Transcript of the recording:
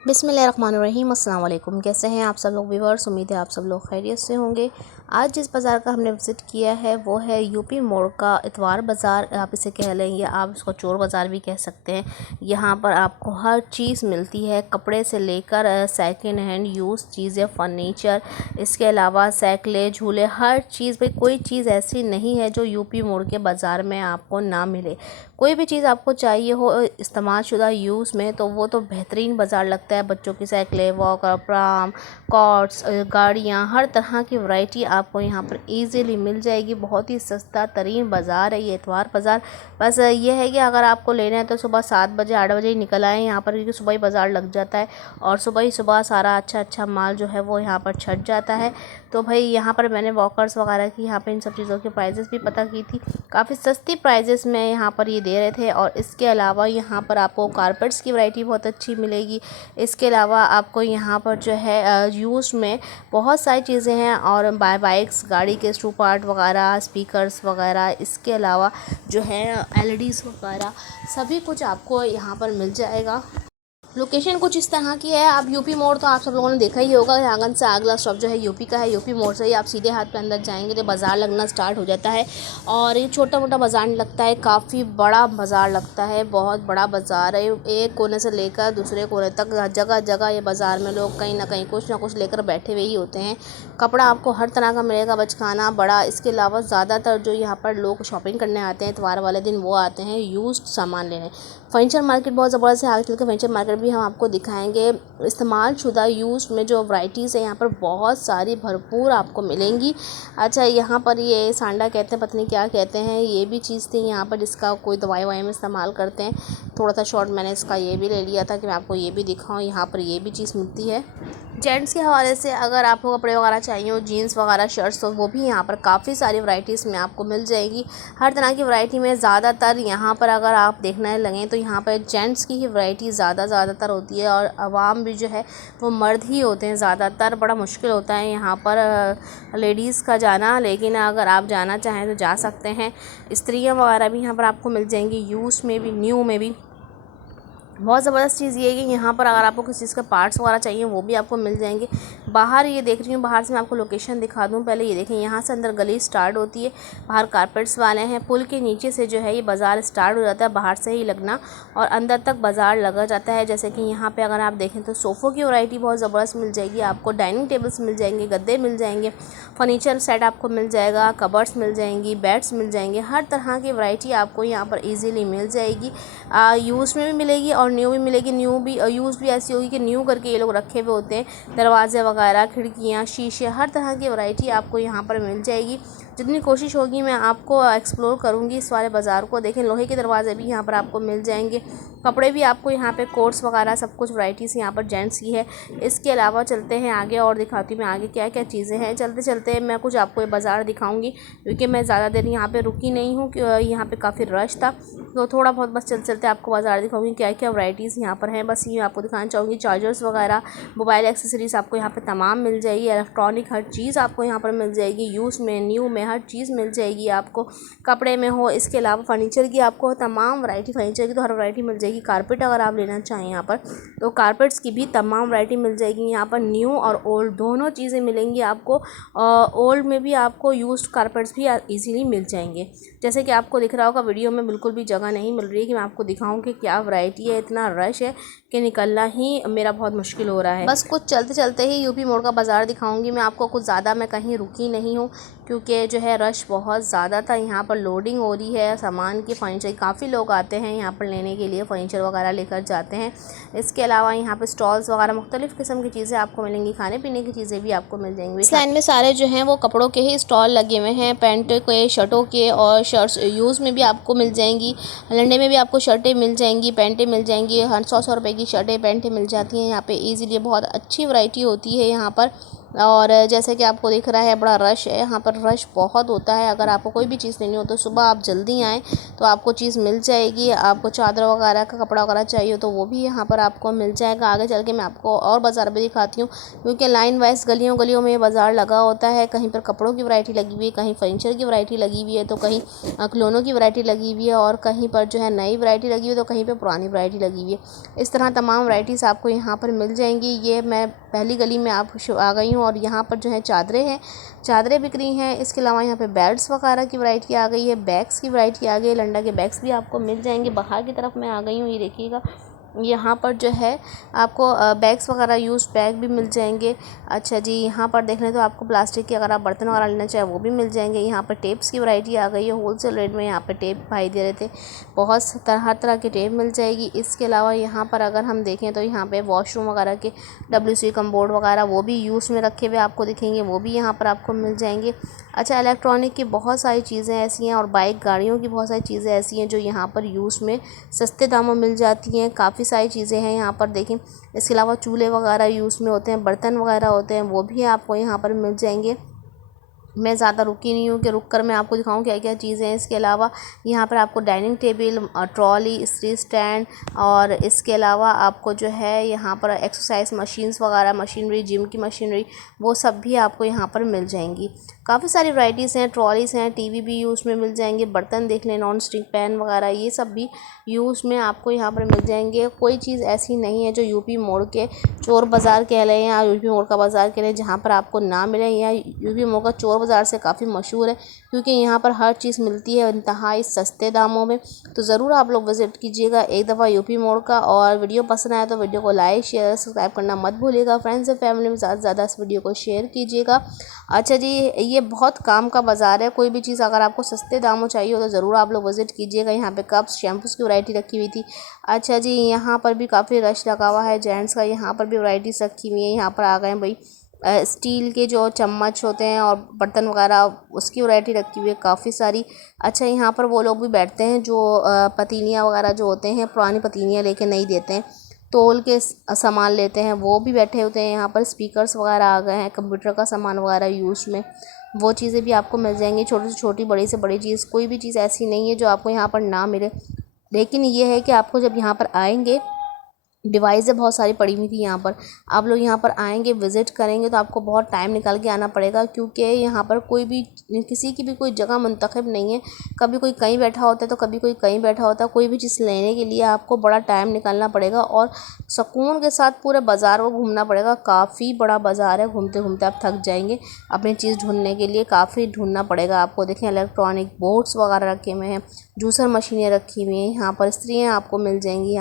बिस्मिल्लाहिर्रहमानिर्रहीम। अस्सलाम वालेकुम। कैसे हैं आप सब लोग व्यूअर्स? उम्मीद है आप सब लोग खैरियत से होंगे। आज जिस बाज़ार का हमने विज़िट किया है वो है यूपी मोड़ का इतवार बाज़ार, आप इसे कह लें या आप इसको चोर बाज़ार भी कह सकते हैं। यहाँ पर आपको हर चीज़ मिलती है, कपड़े से लेकर सेकंड हैंड यूज़ चीज़ें, फ़र्नीचर, इसके अलावा साइकिलें, झूले, हर चीज़। भाई कोई चीज़ ऐसी नहीं है जो यूपी मोड़ के बाज़ार में आपको ना मिले। कोई भी चीज़ आपको चाहिए हो इस्तेमाल शुदा यूज़ में तो वो तो बेहतरीन बाज़ार लगता है। बच्चों की साइकिलें, वॉकर, प्राम, कॉट्स, गाड़ियाँ, हर तरह की वैरायटी आपको यहाँ पर इजीली मिल जाएगी। बहुत ही सस्ता तरीन बाज़ार है ये इतवार बाज़ार। बस ये है कि अगर आपको लेना है तो सुबह 7 बजे 8 बजे ही निकल आएँ यहाँ पर, क्योंकि सुबह ही बाज़ार लग जाता है और सुबह ही सुबह सारा अच्छा माल जो है वो यहाँ पर छट जाता है। तो भाई यहाँ पर मैंने वॉकर्स वगैरह की यहाँ पर इन सब चीज़ों के प्राइजेस भी पता की थी, काफ़ी सस्ती प्राइजेस में यहाँ पर ये दे रहे थे। और इसके अलावा यहाँ पर आपको कारपेट्स की वैरायटी बहुत अच्छी मिलेगी। इसके अलावा आपको यहाँ पर जो है यूज़ में बहुत सारी चीज़ें हैं और बाइक्स, गाड़ी के स्क्रू पार्ट वगैरह, स्पीकर्स वगैरह, इसके अलावा जो है एलईडीज़ वगैरह, सभी कुछ आपको यहाँ पर मिल जाएगा। लोकेशन कुछ इस तरह की है। आप यूपी मोड़ तो आप सब लोगों ने देखा ही होगा, आंगन से अगला स्टॉप जो है यूपी का है। यूपी मोड़ से ही आप सीधे हाथ पे अंदर जाएंगे तो बाज़ार लगना स्टार्ट हो जाता है। और ये छोटा मोटा बाज़ार नहीं लगता है, काफ़ी बड़ा बाज़ार लगता है, बहुत बड़ा बाज़ार है। एक कोने से लेकर दूसरे कोने तक जगह जगह ये बाज़ार में लोग कहीं ना कहीं कुछ ना कुछ लेकर बैठे हुए ही होते हैं। कपड़ा आपको हर तरह का मिलेगा, बचकाना, बड़ा। इसके अलावा ज़्यादातर जो यहाँ पर लोग शॉपिंग करने आते हैं इतवार वाले दिन वो आते हैं यूज्ड सामान लेने। फर्नीचर मार्केट बहुत ज़बरदस्त है। आगे चल के फर्नीचर मार्केट भी हम आपको दिखाएंगे। इस्तेमाल शुदा यूज़ में जो वैरायटीज़ है यहाँ पर बहुत सारी भरपूर आपको मिलेंगी। अच्छा, यहाँ पर ये सांडा कहते हैं, पता नहीं क्या कहते हैं, ये भी चीज़ थी यहाँ पर जिसका कोई दवाई ववाई में इस्तेमाल करते हैं। थोड़ा सा शॉर्ट मैंने इसका ये भी ले लिया था कि मैं आपको ये भी दिखाऊँ। यहाँ पर ये भी चीज़ मिलती है। जेंट्स के हवाले से अगर आपको कपड़े वगैरह चाहिए हो, जीन्स वगैरह, शर्ट्स, तो वो भी यहाँ पर काफ़ी सारी वैरायटीज़ में आपको मिल जाएगी। हर तरह की वैरायटी में ज़्यादातर यहाँ पर अगर आप देखने लगें तो यहाँ पर जेंट्स की ही वैरायटी ज़्यादातर होती है और आवाम भी जो है वो मर्द ही होते हैं ज़्यादातर। बड़ा मुश्किल होता है यहाँ पर लेडीज़ का जाना, लेकिन अगर आप जाना चाहें तो जा सकते हैं। स्त्रियाँ वगैरह भी यहाँ पर आपको मिल जाएंगी, यूज़ में भी, न्यू में भी। बहुत ज़बरदस्त चीज़ ये है कि यहाँ पर अगर आपको किसी चीज़ के पार्ट्स वगैरह चाहिए वो भी आपको मिल जाएंगे। बाहर ये देख रही हूँ, बाहर से मैं आपको लोकेशन दिखा दूँ। पहले ये देखें, यहाँ से अंदर गली स्टार्ट होती है, बाहर कारपेट्स वाले हैं। पुल के नीचे से जो है ये बाज़ार स्टार्ट हो जाता है, बाहर से ही लगना, और अंदर तक बाज़ार लगा जाता है। जैसे कि यहाँ पर अगर आप देखें तो सोफ़ों की वैरायटी बहुत ज़बरदस्त मिल जाएगी आपको। डाइनिंग टेबल्स मिल जाएंगे, गद्दे मिल जाएंगे, फर्नीचर सेट आपको मिल जाएगा, कबर्ड्स मिल जाएंगी, बेड्स मिल जाएंगे। हर तरह की वैरायटी आपको यहाँ पर ईज़िली मिल जाएगी। यूज़ में भी मिलेगी और न्यू भी मिलेगी। न्यू भी, यूज़ भी ऐसी होगी कि न्यू करके ये लोग रखे हुए होते हैं। दरवाजे वगैरह, खिड़कियाँ, शीशे, हर तरह की वैरायटी आपको यहाँ पर मिल जाएगी। जितनी कोशिश होगी मैं आपको एक्सप्लोर करूँगी इस वाले बाज़ार को। देखें, लोहे के दरवाजे भी यहाँ पर आपको मिल जाएंगे। कपड़े भी आपको यहाँ पे, कोट्स वगैरह, सब कुछ वैरायटीज़ यहाँ पर जेंट्स की है। इसके अलावा चलते हैं आगे और दिखाती हूँ मैं आगे क्या क्या चीज़ें हैं। चलते चलते मैं कुछ आपको ये बाज़ार दिखाऊंगी, क्योंकि मैं ज़्यादा देर यहाँ पे रुकी नहीं हूँ, यहाँ पे काफ़ी रश था। तो थोड़ा बहुत बस चलते चलते आपको बाज़ार दिखाऊंगी क्या क्या वैरायटीज़ यहाँ पर हैं। बस ये आपको दिखाना चाहूँगी। चार्जर्स वगैरह, मोबाइल एक्सेसरीज़ आपको यहाँ पे तमाम मिल जाएगी। इलेक्ट्रॉनिक हर चीज़ आपको यहाँ पर मिल जाएगी। यूज़ में, न्यू में, हर चीज़ मिल जाएगी आपको, कपड़े में हो। इसके अलावा फर्नीचर की आपको तमाम वैरायटी, फर्नीचर की तो हर वैरायटी मिल जाएगी। कारपेट अगर आप लेना चाहें यहाँ पर तो कारपेट्स की भी तमाम वैरायटी मिल जाएगी। यहाँ पर न्यू और ओल्ड दोनों चीज़ें मिलेंगी आपको। ओल्ड में भी आपको यूज्ड कारपेट्स भी ईज़िली मिल जाएंगे। जैसे कि आपको दिख रहा होगा वीडियो में बिल्कुल भी जगह नहीं मिल रही है कि मैं आपको दिखाऊं कि क्या वैरायटी है। इतना रश है कि निकलना ही मेरा बहुत मुश्किल हो रहा है। बस कुछ चलते चलते ही यूपी मोड़ का बाज़ार दिखाऊंगी मैं आपको। कुछ ज़्यादा मैं कहीं रुकी नहीं हूँ, क्योंकि जो है रश बहुत ज़्यादा था। यहाँ पर लोडिंग हो रही है सामान की, फर्नीचर, काफ़ी लोग आते हैं यहाँ पर लेने के लिए, फर्नीचर वगैरह लेकर जाते हैं। इसके अलावा यहाँ पर स्टॉल्स वगैरह, मुख्तलिफ़ किस्म की चीज़ें आपको मिलेंगी, खाने पीने की चीज़ें भी आपको मिल जाएंगी। इस लाइन में सारे जो हैं वो कपड़ों के ही स्टॉल लगे हुए हैं, पैंट के, शर्टों के, और शर्ट्स यूज़ में भी आपको मिल जाएंगी। लंडे में भी आपको शर्टें मिल जाएंगी, पैंटें मिल जाएंगी। हर 100 रुपये की शर्टें, पैंटें मिल जाती हैं यहाँ पे ईज़िली। बहुत अच्छी वैरायटी होती है यहाँ पर। और जैसे कि आपको दिख रहा है बड़ा रश है, यहाँ पर रश बहुत होता है। अगर आपको कोई भी चीज़ लेनी हो तो सुबह आप जल्दी आएँ तो आपको चीज़ मिल जाएगी। आपको चादर वगैरह का कपड़ा वगैरह चाहिए तो वो भी यहाँ पर आपको मिल जाएगा। आगे चल के मैं आपको और बाज़ार भी दिखाती हूँ, क्योंकि लाइन वाइज गलियों गलियों में ये बाज़ार लगा होता है। कहीं पर कपड़ों की वैरायटी लगी हुई है, कहीं फर्नीचर की वैरायटी लगी हुई है, तो कहीं खिलौनों की वैरायटी लगी हुई है, और कहीं पर जो है नई वैरायटी लगी हुई है, तो कहीं पर पुरानी वैरायटी लगी हुई है। इस तरह तमाम वैरायटीज़ आपको यहाँ पर मिल जाएंगी। ये मैं पहली गली में आप आ गई हूँ और यहाँ पर जो है चादरें हैं, चादरें बिक रही हैं। इसके अलावा यहाँ पे बेड्स वगैरह की वैरायटी आ गई है, बैग्स की वैरायटी आ गई है, लंडा के बैग्स भी आपको मिल जाएंगे। बाहर की तरफ मैं आ गई हूँ, ये देखिएगा यहाँ पर जो है आपको बैग्स वगैरह यूज़ बैग भी मिल जाएंगे। अच्छा जी, यहाँ पर देख लें तो आपको प्लास्टिक के अगर आप बर्तन वगैरह लेना चाहें वो भी मिल जाएंगे। यहाँ पर टेप्स की वैरायटी आ गई है, होलसेल रेट में यहाँ पर टेप भाई दे रहे थे। बहुत हर तरह की टेप मिल जाएगी। इसके अलावा यहाँ पर अगर हम देखें तो यहाँ पे वॉशरूम वगैरह के WC कम्बोर्ड वगैरह वो भी यूज़ में रखे हुए आपको दिखेंगे, वो भी यहाँ पर आपको मिल जाएंगे। अच्छा, इलेक्ट्रॉनिक की बहुत सारी चीज़ें ऐसी हैं और बाइक गाड़ियों की बहुत सारी चीज़ें ऐसी हैं जो यहाँ पर यूज़ में सस्ते दामों मिल जाती हैं। काफ़ी सारी चीज़ें हैं यहाँ पर देखें। इसके अलावा चूल्हे वगैरह यूज़ में होते हैं, बर्तन वगैरह होते हैं, वो भी आपको यहाँ पर मिल जाएंगे। मैं ज़्यादा रुकी नहीं हूँ कि रुक कर मैं आपको दिखाऊँ क्या क्या चीज़ें हैं। इसके अलावा यहाँ पर आपको डाइनिंग टेबल, ट्रॉली, इस्त्री स्टैंड, और इसके अलावा आपको जो है यहाँ पर एक्सरसाइज मशीन्स वगैरह, मशीनरी, जिम की मशीनरी, वो सब भी आपको यहाँ पर मिल जाएंगी। काफ़ी सारी वैराइटीज़ हैं, ट्रॉलीज़ हैं, टीवी भी यूज़ में मिल जाएंगे। बर्तन देख लें, नॉन स्टिक पैन वगैरह, ये सब भी यूज़ में आपको यहाँ पर मिल जाएंगे। कोई चीज़ ऐसी नहीं है जो यूपी मोड़ के चोर बाज़ार कह लें या यूपी मोड़ का बाज़ार कह लें जहाँ पर आपको ना मिले। या यूपी मोड़ का चोर बाज़ार से काफ़ी मशहूर है, क्योंकि यहाँ पर हर चीज़ मिलती है इंतहाई सस्ते दामों में। तो ज़रूर आप लोग विज़िट कीजिएगा एक दफ़ा यूपी मोड़ का। और वीडियो पसंद आया तो वीडियो को लाइक, शेयर, सब्सक्राइब करना मत भूलिएगा। फ्रेंड्स और फैमिली में ज़्यादा से ज़्यादा इस वीडियो को शेयर कीजिएगा। अच्छा जी, ये बहुत काम का बाज़ार है। कोई भी चीज़ अगर आपको सस्ते दामों चाहिए हो तो ज़रूर आप लोग विज़िट कीजिएगा। यहाँ पे कप्स, शैम्पूज़ की वैरायटी रखी हुई थी। अच्छा जी, यहाँ पर भी काफ़ी रश लगा हुआ है जेंट्स का। यहाँ पर भी वैरायटीज़ रखी हुई है। यहाँ पर आ गए भाई स्टील के जो चम्मच होते हैं और बर्तन वगैरह, उसकी वैरायटी रखी हुई है काफ़ी सारी। अच्छा, यहाँ पर वो लोग भी बैठते हैं जो पतीलियाँ वगैरह जो होते हैं, पुरानी पतीलियाँ लेके नहीं देते हैं, तोल के सामान लेते हैं, वो भी बैठे होते हैं। यहाँ पर स्पीकर्स वगैरह आ गए हैं, कंप्यूटर का सामान वगैरह यूज़ में, वो चीज़ें भी आपको मिल जाएंगी। छोटी से छोटी, बड़ी से बड़ी चीज़, कोई भी चीज़ ऐसी नहीं है जो आपको यहाँ पर ना मिले। लेकिन ये है कि आपको जब यहाँ पर आएंगे, डिवाइसें बहुत सारी पड़ी हुई थी यहाँ पर, आप लोग यहाँ पर आएंगे, विज़िट करेंगे तो आपको बहुत टाइम निकाल के आना पड़ेगा, क्योंकि यहाँ पर कोई भी किसी की भी कोई जगह मुंतखब नहीं है। कभी कोई कहीं बैठा होता है तो कभी कोई कहीं बैठा होता है। कोई भी चीज़ लेने के लिए आपको बड़ा टाइम निकालना पड़ेगा और सुकून के साथ पूरे बाज़ार को घूमना पड़ेगा। काफ़ी बड़ा बाज़ार है, घूमते घूमते आप थक जाएंगे। अपनी चीज़ ढूंढने के लिए काफ़ी ढूंढना पड़ेगा आपको। देखें, इलेक्ट्रॉनिक बोर्ड्स वगैरह रखे हुए हैं, जूसर मशीनें रखी हुई हैं, यहाँ पर इस्त्रियाँ आपको मिल जाएंगी।